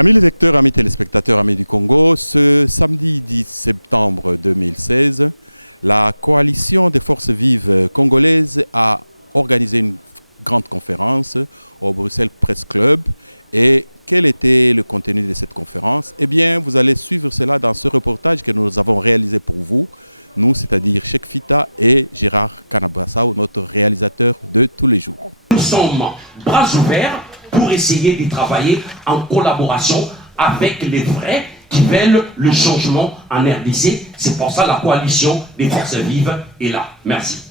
Amis lecteurs, amis téléspectateurs, amis du Congo, ce samedi 10 septembre 2016, la coalition des forces vives congolaises a organisé une grande conférence au Bruxelles Press Club. Et quel était le contenu de cette conférence? Eh bien, vous allez suivre cela dans ce reportage que nous avons réalisé pour vous, nous, c'est-à-dire Cheikh Fita et Gérard Kanabassao, notre réalisateur de tous les jours. Nous sommes bras ouverts pour essayer de travailler en collaboration avec les vrais qui veulent le changement en RDC. C'est pour ça que la coalition des forces vives est là. Merci.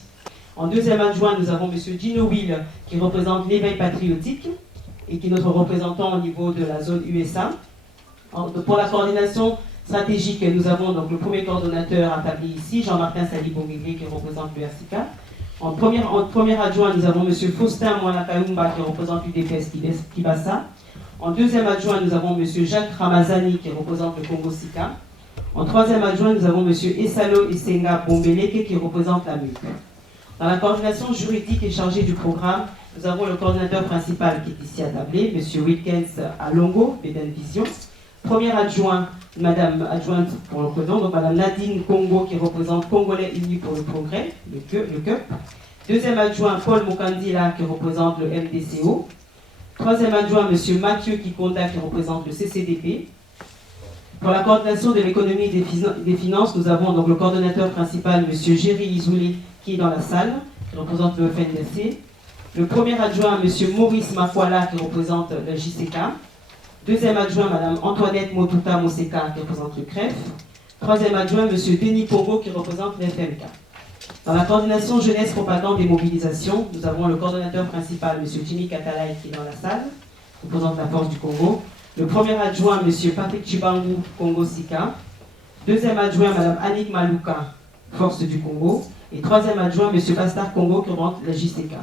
En deuxième adjoint, nous avons M. Gino Will qui représente l'éveil patriotique et qui est notre représentant au niveau de la zone USA. Pour la coordination stratégique, nous avons donc le premier coordonnateur établi ici, Jean-Martin Salibongué, qui représente le RCK. En premier adjoint, nous avons M. Faustin Mouanakaoumba qui représente l'UDPS Kibassa. En deuxième adjoint, nous avons M. Jacques Ramazani qui représente le Congo Sika. En troisième adjoint, nous avons M. Essalo Essenga Bombeleke qui représente la MUC. Dans la coordination juridique et chargée du programme, nous avons le coordinateur principal qui est ici attablé, M. Wilkens Alongo, Beden Vision. Premier adjoint, Madame adjointe pour le prénom, donc Madame Nadine Congo qui représente Congolais Unis pour le Progrès, le CUP. Deuxième adjoint, Paul Mukandila qui représente le MDCO. Troisième adjoint, M. Mathieu Kikonda qui représente le CCDP. Pour la coordination de l'économie et des finances, nous avons donc le coordonnateur principal, M. Géry Izouli, qui est dans la salle, qui représente le FNDC. Le premier adjoint, M. Maurice Makwala, qui représente le JCK. Deuxième adjoint, Mme Antoinette Motuta Moseka, qui représente le CREF. Troisième adjoint, M. Denis Pongo, qui représente l'FMK. Dans la coordination jeunesse, propagande et mobilisation, nous avons le coordonnateur principal, M. Jimmy Katalai, qui est dans la salle, qui représente la force du Congo. Le premier adjoint, M. Patrick Chibangu, Congo Sika. Deuxième adjoint, Mme Annick Maluka, force du Congo. Et troisième adjoint, M. Pastar Congo, qui représente la JCK.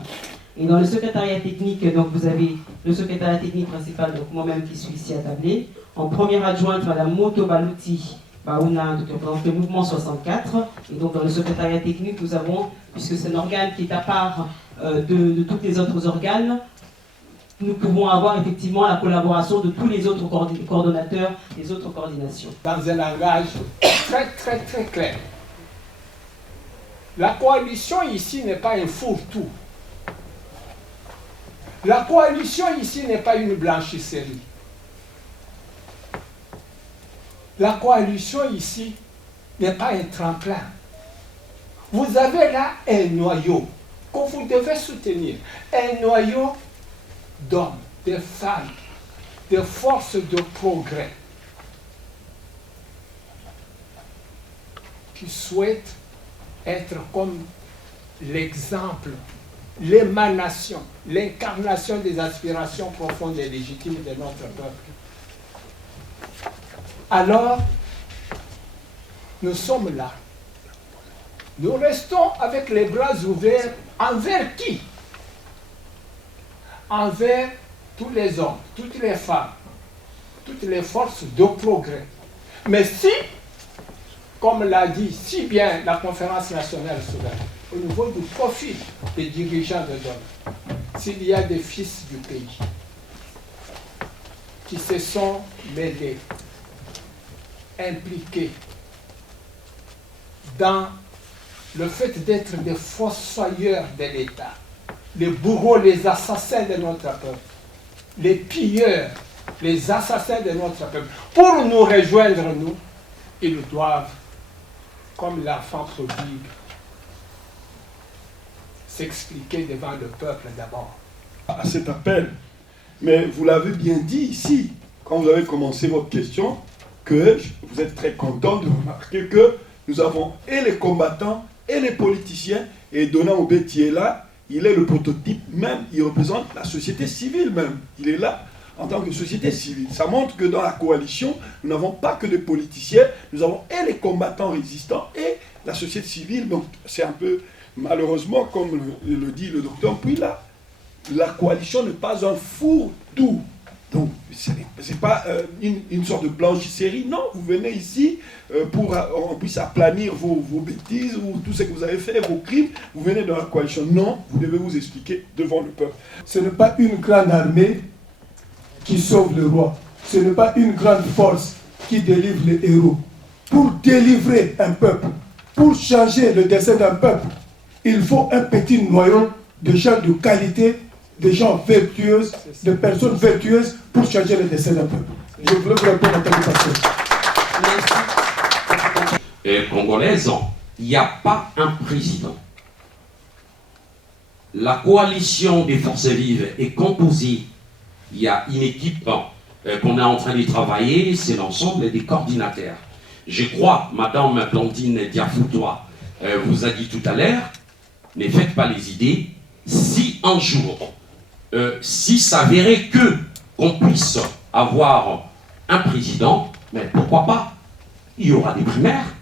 Et dans le secrétariat technique, donc vous avez le secrétariat technique principal, donc moi-même qui suis ici attablé. En première adjointe, Mme Moto Balouti Baouna, qui représente le mouvement 64. Et donc dans le secrétariat technique, nous avons, puisque c'est un organe qui est à part de tous les autres organes, nous pouvons avoir effectivement la collaboration de tous les autres coordonnateurs des autres coordinations. Dans un langage très clair. La coalition ici n'est pas un fourre-tout. La coalition ici n'est pas une blanchisserie. La coalition ici n'est pas un tremplin. Vous avez là un noyau que vous devez soutenir. Un noyau d'hommes, de femmes, de forces de progrès qui souhaitent être comme l'exemple, l'émanation, l'incarnation des aspirations profondes et légitimes de notre peuple. Alors, nous sommes là. Nous restons avec les bras ouverts envers qui? Envers tous les hommes, toutes les femmes, toutes les forces de progrès. Mais si, comme l'a dit si bien la conférence nationale souveraine, au niveau du profil des dirigeants de l'homme, s'il y a des fils du pays qui se sont mêlés, impliqués dans le fait d'être des fossoyeurs de l'État, les bourreaux, les assassins de notre peuple, les pilleurs, les assassins de notre peuple, pour nous rejoindre, nous, ils doivent, comme l'enfant prodigue, s'expliquer devant le peuple d'abord. À cet appel, mais vous l'avez bien dit ici, quand vous avez commencé votre question, que vous êtes très content de remarquer que nous avons et les combattants et les politiciens, et Donald Obeti est là, il est le prototype même, il représente la société civile même, il est là en tant que société civile. Ça montre que dans la coalition, nous n'avons pas que des politiciens, nous avons et les combattants résistants et la société civile. Donc c'est un peu, malheureusement, comme le dit le docteur Puila, la coalition n'est pas un fourre-tout. Donc, ce n'est pas une sorte de blanchisserie. Non, vous venez ici pour qu'on puisse aplanir vos bêtises ou tout ce que vous avez fait, vos crimes. Vous venez dans la coalition. Non, vous devez vous expliquer devant le peuple. Ce n'est pas une grande armée qui sauve le roi. ce n'est pas une grande force qui délivre les héros. Pour délivrer un peuple, pour changer le destin d'un peuple, il faut un petit noyau de gens de qualité, de gens vertueux, de personnes vertueuses pour changer le destin d'un peuple. Je voulais vous répondre à ta question. Congolaise, il n'y a pas un président. La coalition des forces vives est composée. Il y a une équipe qu'on est en train de travailler, c'est l'ensemble des coordinateurs. Je crois, Madame Blandine Diafoutois vous a dit tout à l'heure, ne faites pas les idées, si un jour, si s'avérait qu'on puisse avoir un président, mais pourquoi pas, il y aura des primaires.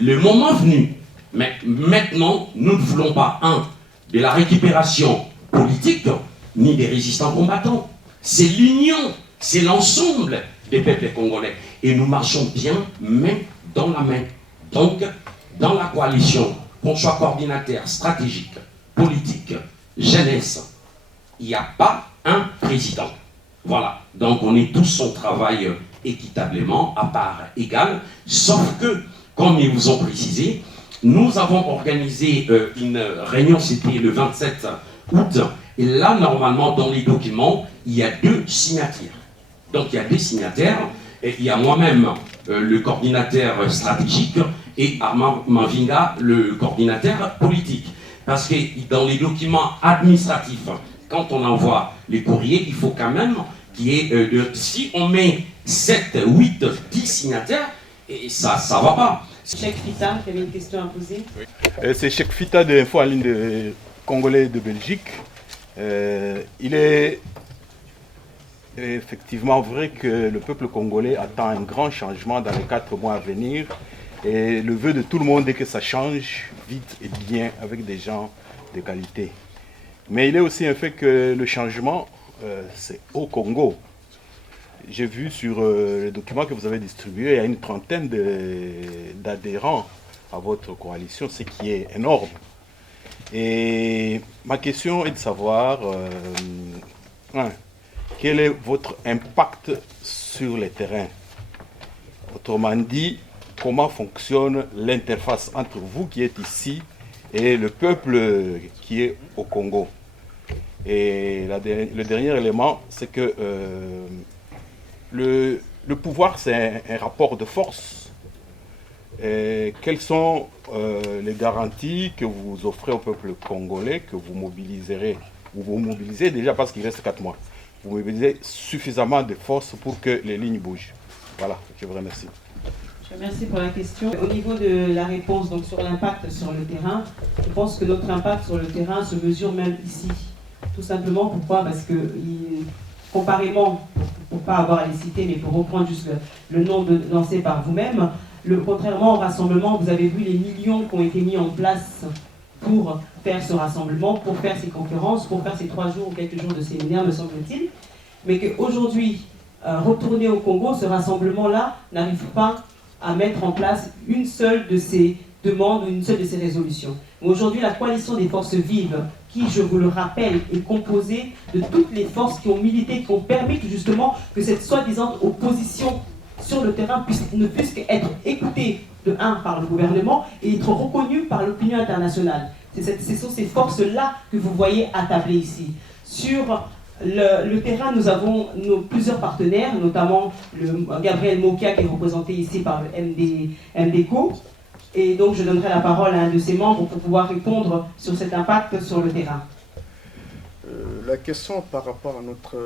Le moment venu, mais maintenant, nous ne voulons pas, de la récupération politique, ni des résistants combattants. C'est l'union, c'est l'ensemble des peuples congolais. Et nous marchons bien main dans la main. Donc, dans la coalition, qu'on soit coordinateur stratégique, politique, jeunesse, il n'y a pas un président. Voilà. Donc, on est tous, on travaille équitablement, à part égale, sauf que, comme ils vous ont précisé, nous avons organisé une réunion, c'était le 27 août, et là, normalement, dans les documents, il y a 2 signataires. Donc, il y a des signataires, et il y a moi-même, le coordinateur stratégique, et Armand Mavinga, le coordinateur politique. Parce que dans les documents administratifs, quand on envoie les courriers, il faut quand même qu'il y ait, si on met 7, 8, 10 signataires, et ça ne va pas. Cheikh Fita, qui avait une question à poser. C'est Cheikh Fita de Info en ligne de Congolais de Belgique. Il est effectivement vrai que le peuple congolais attend un grand changement dans les 4 mois à venir. Et le vœu de tout le monde est que ça change vite et bien avec des gens de qualité. Mais il est aussi un fait que le changement, c'est au Congo. J'ai vu sur le document que vous avez distribué, il y a une trentaine d'adhérents à votre coalition, ce qui est énorme. Et ma question est de savoir, quel est votre impact sur le terrain? Autrement dit, comment fonctionne l'interface entre vous qui êtes ici et le peuple qui est au Congo? Et le dernier élément, c'est que le pouvoir, c'est un rapport de force. Et quelles sont les garanties que vous offrez au peuple congolais, que vous mobiliserez, ou vous mobilisez déjà parce qu'il reste 4 mois, vous mobilisez suffisamment de force pour que les lignes bougent? Voilà, je vous remercie. Merci pour la question. Au niveau de la réponse donc, sur l'impact sur le terrain, je pense que notre impact sur le terrain se mesure même ici. Tout simplement, pourquoi? Parce que comparément, pour ne pas avoir à les citer, mais pour reprendre juste le nom lancé par vous-même, contrairement au rassemblement, vous avez vu les millions qui ont été mis en place pour faire ce rassemblement, pour faire ces conférences, pour faire ces 3 jours ou quelques jours de séminaire, me semble-t-il. Mais qu'aujourd'hui, retourner au Congo, ce rassemblement-là n'arrive pas à mettre en place une seule de ces demandes ou une seule de ces résolutions. Aujourd'hui, la coalition des forces vives, qui, je vous le rappelle, est composée de toutes les forces qui ont milité, qui ont permis justement que cette soi-disant opposition sur le terrain ne puisse qu'être écoutée de par le gouvernement et être reconnue par l'opinion internationale. Ce sont ces forces-là que vous voyez attablées ici. Sur le terrain, nous avons plusieurs partenaires, notamment Gabriel Mokia qui est représenté ici par le MDCO. Et donc je donnerai la parole à un de ses membres pour pouvoir répondre sur cet impact sur le terrain. La question par rapport à notre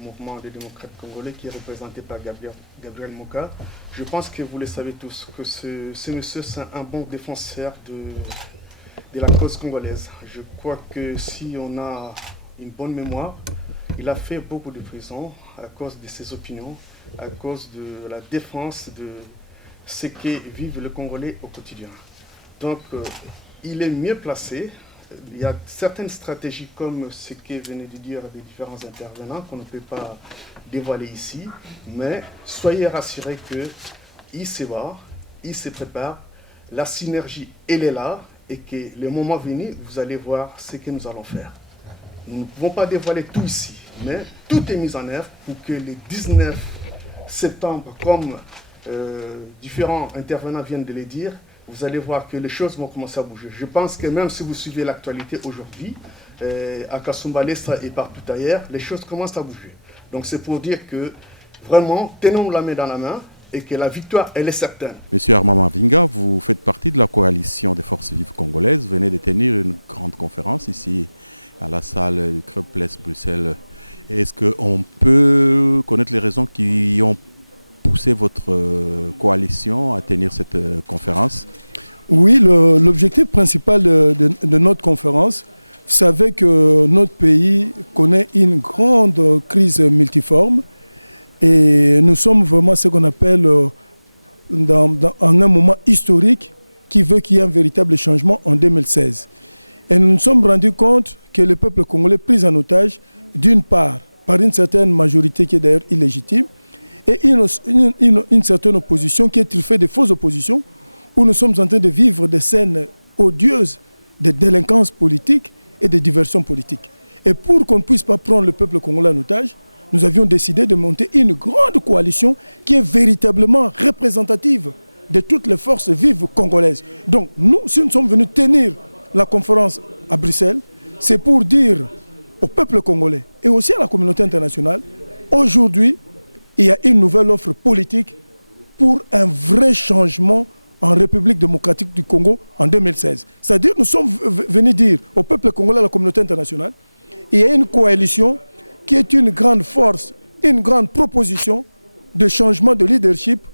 mouvement des démocrates congolais qui est représenté par Gabriel Moka, je pense que vous le savez tous, que ce monsieur c'est un bon défenseur de la cause congolaise. Je crois que si on a une bonne mémoire, il a fait beaucoup de prison à cause de ses opinions, à cause de la défense de ce que vivent les Congolais au quotidien. Donc, il est mieux placé. Il y a certaines stratégies comme ce que venaient de dire les différents intervenants qu'on ne peut pas dévoiler ici, mais soyez rassurés qu'il se bat, il se prépare, la synergie, elle est là, et que le moment venu, vous allez voir ce que nous allons faire. Nous ne pouvons pas dévoiler tout ici. Mais tout est mis en œuvre pour que le 19 septembre, comme différents intervenants viennent de le dire, vous allez voir que les choses vont commencer à bouger. Je pense que même si vous suivez l'actualité aujourd'hui, à Kasumbalesa et partout ailleurs, les choses commencent à bouger. Donc c'est pour dire que vraiment, tenons la main dans la main et que la victoire, elle est certaine. Monsieur Armand Mavinga, vous faites partie de la coalition des forces vives congolaises. Vous venez de tenir une grande conférence ici à la salle du Club Place Bruxelles. Est-ce qu'on peut connaître les raisons qui ont poussé votre coalition à tenir cette conférence? Oui, l'objectif principal de notre conférence, vous savez que notre pays connaît une grande crise multiforme et nous sommes vraiment ce qu'on appelle en un moment historique qui veut qu'il y ait un véritable changement en 2016. Et nous nous sommes rendus compte que le peuple congolais est pris en otage, d'une part, par une certaine majorité qui est d'ailleurs illégitime, et une certaine opposition qui est truffée de fausses oppositions, où nous sommes en train de vivre des scènes odieuses de délinquance politique et de diversion politique. Et pour qu'on ne puisse pas prendre le peuple congolais en otage, nous avions décidé de monter une grande coalition qui est véritablement représentative de toutes les forces vives congolaises. Donc nous, si nous sommes venus tenir la conférence à Bruxelles, c'est pour dire au peuple congolais et aussi à la communauté internationale, aujourd'hui, il y a une nouvelle offre politique pour un vrai changement en République démocratique du Congo en 2016. C'est-à-dire nous sommes venus dire au peuple congolais et à la communauté internationale, il y a une coalition qui est une grande force, une grande proposition de changement de leadership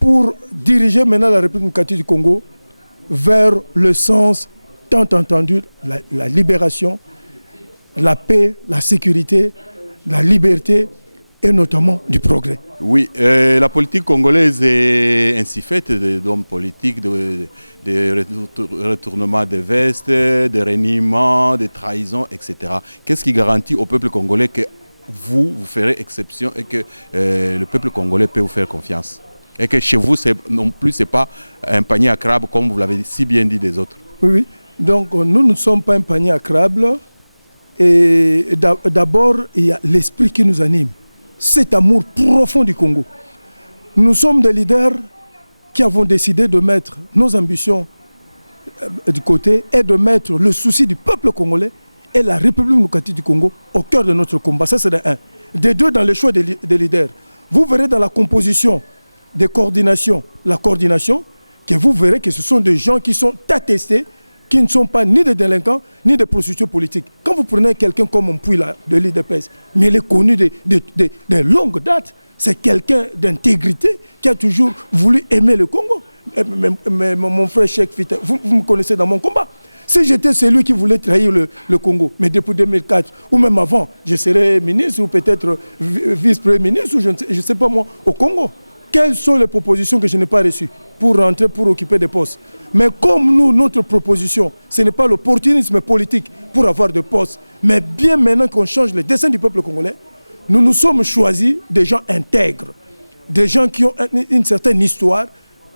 pour diriger maintenant la République démocratique du Congo vers le sens tant entendu, la libération, la paix, la sécurité, la liberté et notamment du progrès. Oui, la politique congolaise est ainsi faite d'hommes politiques, de retournement de vestes, de reniements, de trahisons, etc. Qu'est-ce qui garantit au peuple congolais que vous ferez exception et que le peuple congolais peut vous faire confiance? Et que chez vous, non plus, ce n'est pas un panier à crabe comme vous l'avez si bien dit des autres. Oui, oui. Donc nous ne sommes pas un panier à crabe. Et d'abord, il y a l'esprit qui nous anime. Cet amour profond du Congo. Nous sommes des leaders qui avons décidé de mettre nos ambitions du côté et de mettre le souci du peuple congolais et la République démocratique du Congo au cœur de notre combat. Ça, c'est de un. Des deux, dans le choix des leaders. Vous verrez dans la composition des coordinations, la coordination, que vous verrez que ce sont des gens qui sont attestés, qui ne sont pas ni des délinquants, ni des prostituées politiques. Quand vous prenez quelqu'un comme Mpouy, de l'IDPS, mais il est connu de longue date, c'est quelqu'un d'intégrité qui a toujours voulu aimer le Congo. Mais mon frère Cheikh Fita, vous me connaissez dans mon combat. Si j'étais celui qui voulait trahir le Congo, mais depuis 2004, ou même avant, je serais ministre ou peut-être vice-premier ministre, ou je ne sais pas moi, au Congo. Quelles sont les propositions que je n'ai pas reçues pour rentrer, pour occuper des postes? Mais comme nous, notre proposition, ce n'est pas l'opportunisme politique pour avoir des postes, mais bien maintenant qu'on change le destin du peuple congolais, nous nous sommes choisis des gens intègres, des gens qui ont une certaine histoire.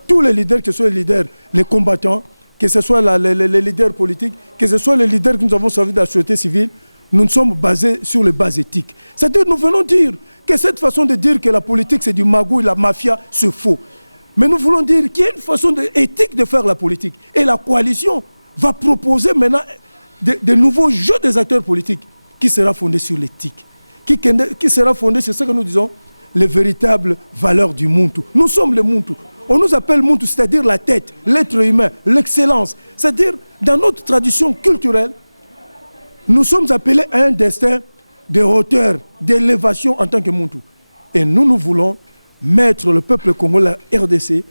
Tous les leaders, que ce soit les leaders, les combattants, que ce soit les leaders politiques, que ce soit les leaders que nous avons servi de la société civile, nous sommes basés sur les bases éthiques. C'est-à-dire nous venons dire que cette façon de dire que la politique c'est du magouille, la mafia, c'est faux. Mais nous voulons dire qu'il y a une façon éthique de faire la politique. Et la coalition va proposer maintenant de nouveaux jeux des acteurs politiques qui sera fondé sur l'éthique, qui sera fondé sur ce que nous disons, les véritables valeurs du Muntu. Nous sommes les Muntu. On nous appelle Muntu, c'est-à-dire la tête, l'être humain, l'excellence. C'est-à-dire, dans notre tradition culturelle, nous sommes appelés à un destin de hauteur, d'élévation en tant que Muntu. Et nous voulons mettre le peuple congolais, la RDC,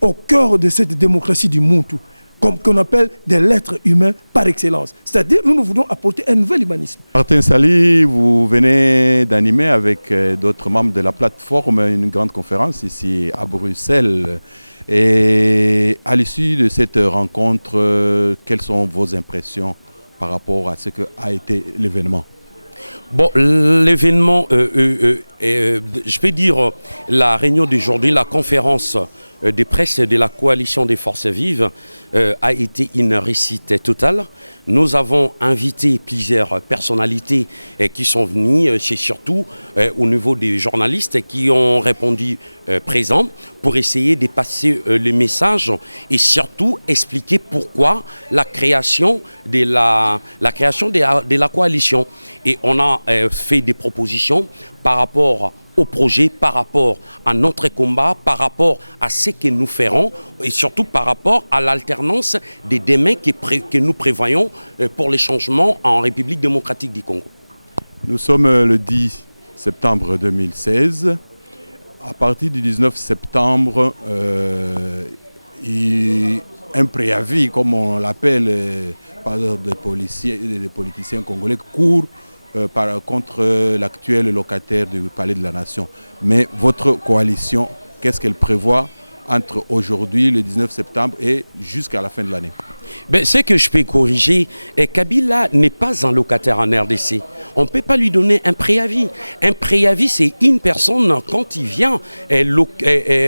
au cœur de cette démocratie du Muntu, qu'on appelle de l'être humain par excellence. C'est-à-dire, nous voulons apporter un nouvel humanisme. Martin Sali, vous venez d'animer avec d'autres membres de la plateforme une grande conférence ici à Bruxelles. Et à l'issue de cette rencontre, quelles sont vos impressions par rapport à ce qu'a été l'événement? Bon, l'événement, je peux dire la réunion d'aujourd'hui, la conférence de presse de la coalition des forces vives a été une réussite totale. Nous avons invité plusieurs personnalités qui sont venues, c'est surtout au niveau des journalistes qui ont répondu présents pour essayer de passer le message et surtout expliquer pourquoi la création de la coalition. Et on a fait des propositions par rapport au projet, par rapport à notre combat, par rapport à ce que nous ferons et surtout par rapport à l'alternance des demain que nous prévoyons pour les changements en République démocratique du Congo. Nous sommes le 10 septembre 2016. À partir du 19 septembre, un préavis, comme on l'appelle par des politiciens congolais, court contre l'actuel locataire du Palais de la Nation. Mais votre coalition, qu'est-ce qu'elle prévoit entre aujourd'hui, le 19 septembre, et jusqu'à la fin de l'année? Ce que je peux corriger, Kabila n'est pas un locataire en RDC. On ne peut pas lui donner un préavis. Un préavis, c'est une personne, quand il vient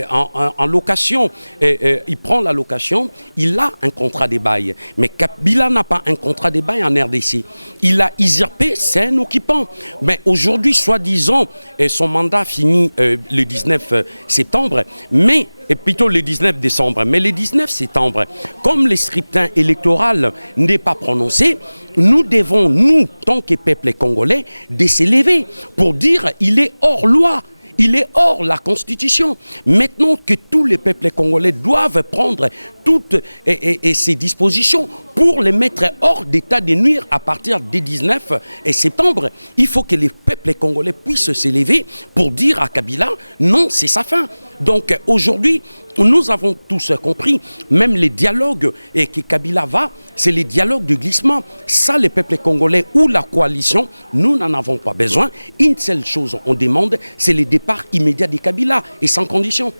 en location, il prend la location, il a un contrat de bail. Mais Kabila n'a pas un contrat de bail en RDC. Il a usurpé, c'est un occupant. Mais aujourd'hui, soi-disant, son mandat finit le 19 septembre, mais plutôt le 19 décembre. Mais le 19 septembre, comme le scrutin électoral n'est pas prononcé, nous devons, nous, tant que peuple congolais, de s'élever pour dire il est hors loi. Il est hors la Constitution. Maintenant que tous les peuples congolais doivent prendre toutes ces dispositions pour les mettre hors d'état de nuire à partir du 19 septembre, il faut que les peuples congolais puissent s'élever pour dire à Kabila, non, c'est sa fin. Donc aujourd'hui, nous avons tous compris, même les dialogues que Kabila va, c'est les dialogues de glissement. Ça, les peuples congolais ou la coalition, nous n'en avons pas besoin. Une seule chose on demande, c'est le départ immédiat de Kabila et sans condition.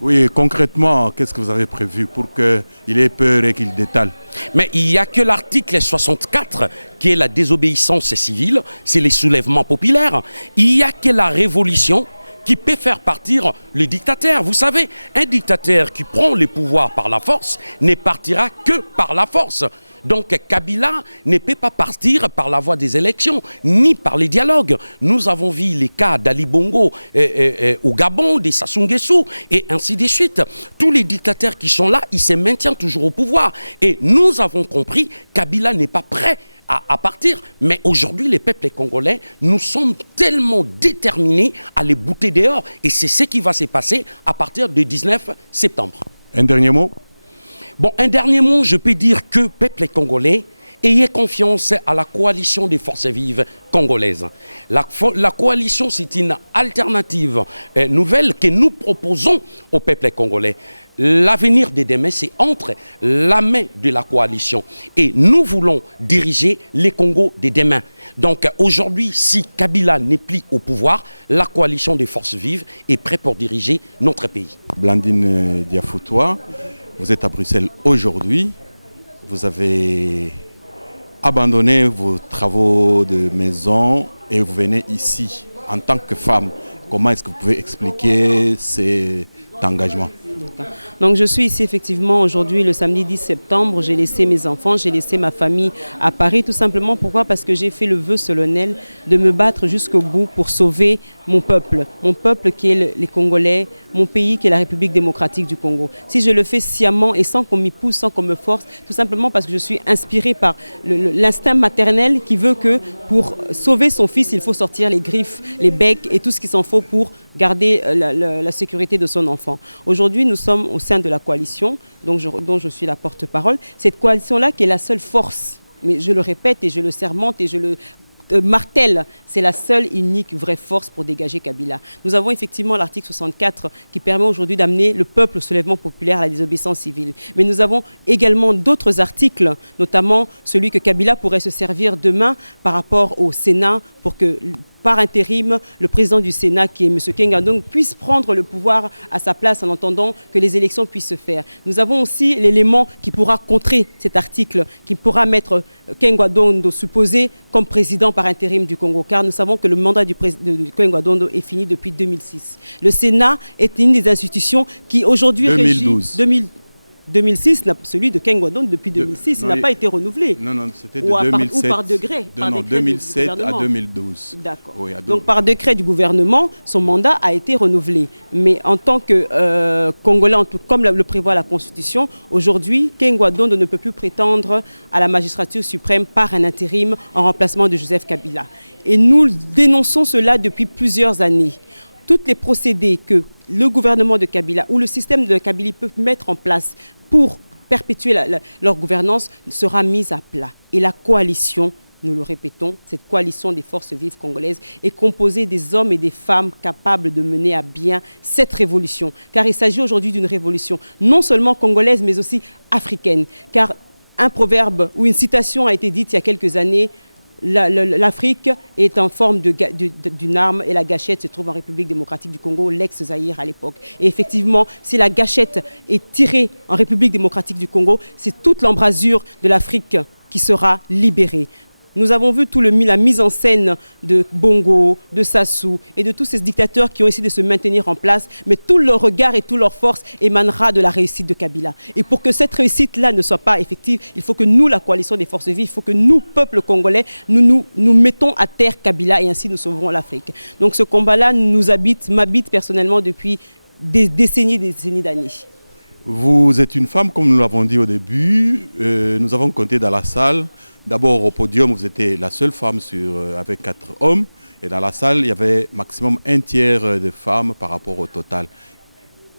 Oui, concrètement, qu'est-ce que vous avez prévu pour qu'il ait peur et qu'il détale? Mais il n'y a que l'article 64 qui est la désobéissance civile, c'est les soulèvements populaires. Il n'y a que la révolution qui peut faire partir le dictateur. Vous savez, un dictateur qui prend le pouvoir par la force ne partira que par la force. Donc Kabila ne peut pas partir par la voie des élections, ni par les dialogues. Nous avons vu les cas d'Ali Bongo au Gabon, de Sassou Nguesso, et ainsi de suite. Tous les dictateurs qui sont là, ils se maintiennent toujours au pouvoir. Et nous avons compris, Kabila n'est pas prêt à partir. Mais aujourd'hui, les peuples congolais, nous sommes tellement déterminés à les bouter dehors. Et c'est ce qui va se passer à partir du 19 septembre. Un dernier mot? Bon, un dernier mot, je peux dire que, peuple congolais, ayez confiance à la coalition des forces vives congolaises. La coalition, c'est une alternative nouvelle que nous proposons au peuple congolais. L'avenir de demain, c'est entre la main de la coalition. Et nous voulons diriger les Congos de demain. Donc aujourd'hui, si Kabila n'est plus au pouvoir, la coalition des forces vives est prête pour diriger notre pays. Blandine Diafoutois, vous êtes à Bruxelles aujourd'hui. Vous avez abandonné vos travaux de maison et vous venez ici en tant que femme. Comment est-ce que vous pouvez expliquer cet engagement? Donc je suis ici effectivement aujourd'hui le samedi 10 septembre, j'ai laissé mes enfants, j'ai laissé ma famille à Paris tout simplement. Pourquoi? Parce que j'ai fait le vœu solennel de me battre jusqu'au bout pour sauver mon peuple qui est les Congolais, mon pays qui est la République démocratique du Congo. Si je le fais sciemment et sans qu'on m'y pousse, sans qu'on me force, tout simplement parce que je suis inspirée par l'instinct maternel qui veut que pour sauver son fils, il faut sortir les griffes, les becs et tout ce qu'il s'en faut pour garder la sécurité de son enfant. Aujourd'hui, nous sommes au sein de la coalition dont je suis la porte-parole. Cette coalition-là qui est la seule force, mais je le répète et je le sermente et je le martèle, c'est la seule unique vraie force pour dégager Kabila. Nous avons effectivement l'article 64 qui permet aujourd'hui d'amener le peuple au soulèvement populaire à la désobéissance civile. Mais nous avons également d'autres articles, notamment celui que Kabila pourrait se servir demain par rapport au Sénat pour que par intérim, le président du Sénat, qui est M. Kengadong, puisse prendre le pouvoir à sa place en attendant que les élections puissent se faire. Nous avons aussi l'élément qui pourra contrer cet article, qui pourra mettre Kengadong supposé comme président par intérim du Congo, car nous savons que le mandat de Kengadong est fini depuis 2006. Le Sénat est une des institutions qui aujourd'hui régit... 2006, celui de Kengadong depuis 2006, il n'a pas été renouvelé. Non, c'était de 2007. Ou par décret. Non, 2007 à 2012. D'accord. Oui, donc par décret du gouvernement, son mandat a été renouvelé. Mais en tant que Congolais, comme le prévoit la Constitution, aujourd'hui, Kengadong ne peut plus prétendre à la magistrature suprême par un intérim en remplacement de Joseph Kabila. Et nous dénonçons cela depuis plusieurs années. Tous les procédés que le gouvernement de Kabila ou le système de Kabila peut mettre en place pour perpétuer leur gouvernance sera mise à plat. Et la coalition, nous le répétons, cette coalition des forces vives congolaises est composée des hommes et des femmes capables de mener à bien cette révolution. Car il s'agit aujourd'hui d'une révolution non seulement congolaise, mais aussi africaine. Car un proverbe ou une citation a été dite il y a quelques années: l'Afrique est en forme d'une arme et la gâchette se trouve en République démocratique du Congo, l'ex-Zaïre à l'époque. Et effectivement, si la gâchette est tirée en République démocratique du Congo, c'est toute l'embrasure de l'Afrique qui sera libérée. Nous avons vu la mise en scène de Bongo, de Sassou et de tous ces dictateurs qui ont essayé de se maintenir en place, mais tout leur regard et toute leur force émanera de la réussite de Kabila. Et pour que cette réussite-là ne soit pas effective, il faut que nous, la coalition des forces vives, il faut que nous, peuple congolais, nous mettons à terre Kabila et ainsi nous sauverons l'Afrique. Donc ce combat-là m'habite personnellement depuis des décennies d'années. Vous êtes une femme, comme nous l'avons dit au début. Nous avons compté dans la salle. D'abord, au podium, vous étiez la seule femme avec 4 hommes. Et dans la salle, il y avait maximum un tiers de femmes par rapport au total.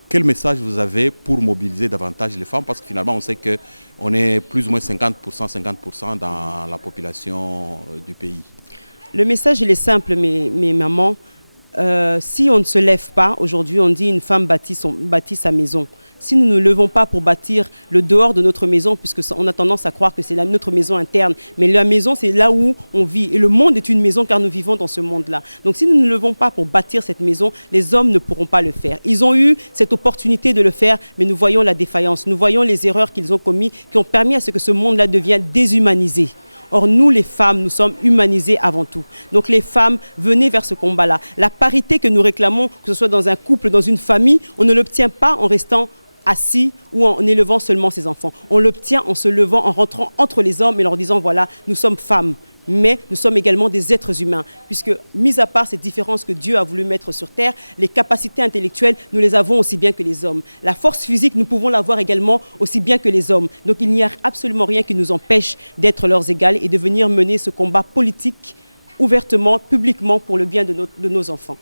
Quel message vous avez pour mobiliser davantage les femmes? Parce que finalement, on sait qu'on est plus ou moins 50% dans la population du pays. Le message, il est simple, mes mamans. Si on ne se lève pas, aujourd'hui, on dit une femme bâtit sa maison. Si nous ne nous levons pas pour bâtir le dehors de notre maison, puisque on a tendance à croire que c'est notre maison interne, mais la maison, c'est là où on vit. Et le monde est une maison car nous vivons dans ce monde-là. Donc si nous ne nous levons pas pour bâtir cette maison, les hommes ne pourront pas le faire. Ils ont eu cette opportunité de le faire, mais nous voyons la défaillance, nous voyons les erreurs qu'ils ont commises, qui ont permis à ce que ce monde-là devienne déshumanisé. Or, nous, les femmes, nous sommes humanisées avant tout. Donc, les femmes, venez vers ce combat-là. La parité que nous réclamons, que ce soit dans un couple, dans une famille, on ne l'obtient pas en restant assis ou en élevant seulement ses enfants. On l'obtient en se levant, en rentrant entre les hommes et leur disant, voilà, nous sommes femmes. Mais nous sommes également des êtres humains, puisque, mis à part ces différences que Dieu a voulu mettre sur terre, les capacités intellectuelles, nous les avons aussi bien que les hommes. La force physique, nous pouvons l'avoir également aussi bien que les hommes. Donc il n'y a absolument rien qui nous empêche d'être leurs égales et de venir mener ce combat politique ouvertement, publiquement, pour le bien de nos enfants.